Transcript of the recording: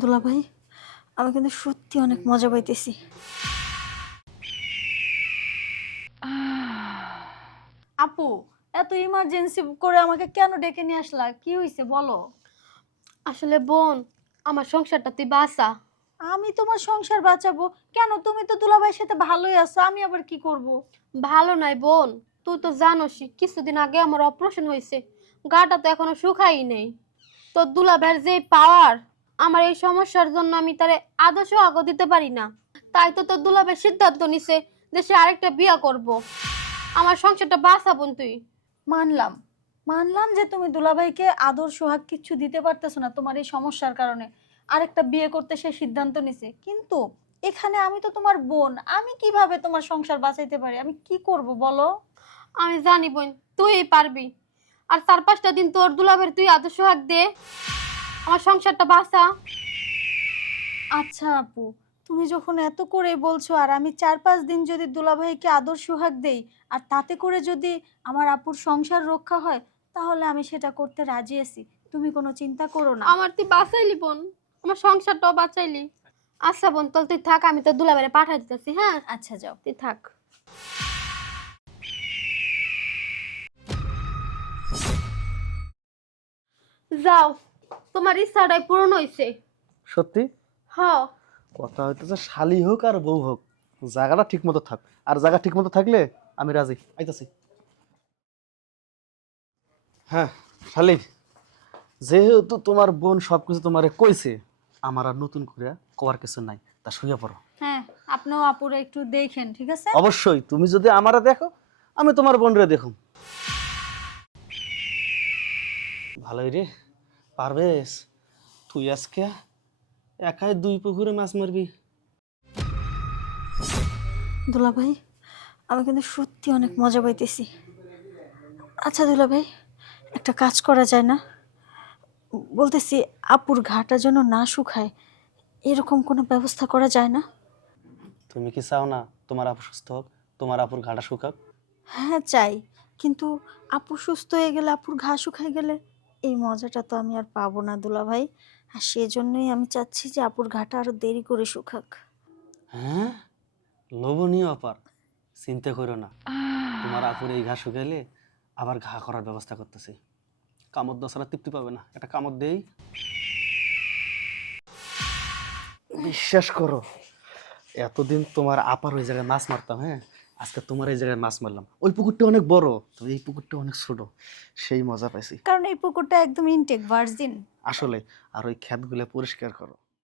দুলাভাই, আমি কিন্তু সত্যি অনেক মজা পাইতেছি। আপু, এত ইমার্জেন্সি করে আমাকে কেন ডেকে নিয়ে আসলা? কি হয়েছে বলো। আসলে বোন, আমার সংসারটা তুই বাঁচা। আমি তোমার সংসার বাঁচাবো কেন? তুমি তো দুলাভাইয়ের সাথে ভালোই আছো, আমি আবার কি করব? ভালো নাই বোন, তুই তো জানোসই কিছুদিন আগে আমার অপারেশন হয়েছে। গাটা তো এখনো শুকাই নেই। তোর দুলাভাইয়ের যে পাওয়ার, আমার এই সমস্যার জন্য আমি তারে আদর্শ আগ দিতে পারি না। তাই তো তোর দুলাভাই সিদ্ধান্ত নিছে যে সে আরেকটা বিয়া করব। আমার সংসারটা বাঁচা বোন তুই। মানলাম, মানলাম যে তুমি দুলাভাইকে আদর সোহাগ কিচ্ছু দিতে পারতেছো না তোমার এই সমস্যার কারণে। আরেকটা বিয়ে করতে সে সিদ্ধান্ত নিছে, কিন্তু এখানে আমি তো তোমার বোন, আমি কিভাবে তোমার সংসার বাঁচাইতে পারি? আমি কি করব বলো? আমি জানি বোন, তুই পারবি। আর 4-5টা দিন তোর দুলাভাইয়ের তুই আদর্শ হাক দে, আমার সংসারটা বাঁচা। আচ্ছা আপু, তুমি যখন এত করে বলছো, আর আমি 4-5 দিন যদি দুলাভাইকে আদর সোহাগ দেই, আর তাতে করে যদি আমার আপুর সংসার রক্ষা হয়, তাহলে আমি সেটা করতে রাজি আছি। তুমি কোনো চিন্তা করো না। আমার তুই বাঁচাইলি বোন, আমার সংসারটাও বাঁচাইলি। আচ্ছা বোন, তাহলে তুই থাক, আমি তোর দুলাভাইরে পাঠাই দিতেছি। হ্যাঁ, আচ্ছা যাও। তুই থাক। যাও, তোমার ইচ্ছাটাই পূরণ হইছে। সত্যি হ। কথা হইতেছে, শালি হোক আর বউ হোক, জায়গাটা ঠিক মতো থাক। আর জায়গা ঠিক মতো থাকলে আমি রাজি। আইতাছি। হ্যাঁ শালি, যেহেতু তোমার বোন সবকিছু তোমারে কইছে, আমার আর নতুন করে করার কিছু নাই। তা শুয়ে পড়ো। হ্যাঁ, আপনিও আপুরে একটু দেখেন, ঠিক আছে? অবশ্যই, তুমি যদি আমারে দেখো, আমি তোমার বোনরে দেখো। ভালোই রে, পারবেশ তুই আজকে একাই 2 পুকুরে মাছ মারবি? দুলাভাই, আমি কিন্তু সত্যি অনেক মজা পাইতেছি। আচ্ছা দুলাভাই, একটা কাজ করা যায় না? বলতেছি, আপুর ঘাটা যেন না শুকায়, এরকম কোনো ব্যবস্থা করা যায় না? তুমি কি চাও না তোমার আপু সুস্থ হোক, তোমার আপুর ঘাটা শুকাক? হ্যাঁ চাই, কিন্তু আপু সুস্থ হয়ে গেলে, আপুর ঘা শুকায় গেলে এই মজাটা তো আমি আর পাবো না দুলাভাই। আর সেজন্যই আমি চাচ্ছি যে আপুর ঘাটা আরো দেরি করে শুকাক। হ্যাঁ, লোভনীয় অপার, চিন্তা করো না। তোমার আপুর এই ঘা শুকাইলে আবার ঘা করার ব্যবস্থা করতেছি। কামড় দশরা তৃপ্তি পাবে না, এটা কামড় দেই। বিশ্বাস করো, এতদিন তোমার আপার ওই জায়গায় মাছ মারতাম, হ্যাঁ, আজকে তোমার এই জায়গায় মাছ মারলাম। ওই পুকুরটা অনেক বড়, তো এই পুকুরটা অনেক ছোট, সেই মজা পাইছি কারণ এই পুকুরটা একদম ইনটেক ভার্জিন। আসলে। আর ওই ক্ষেতগুলো পরিষ্কার করো,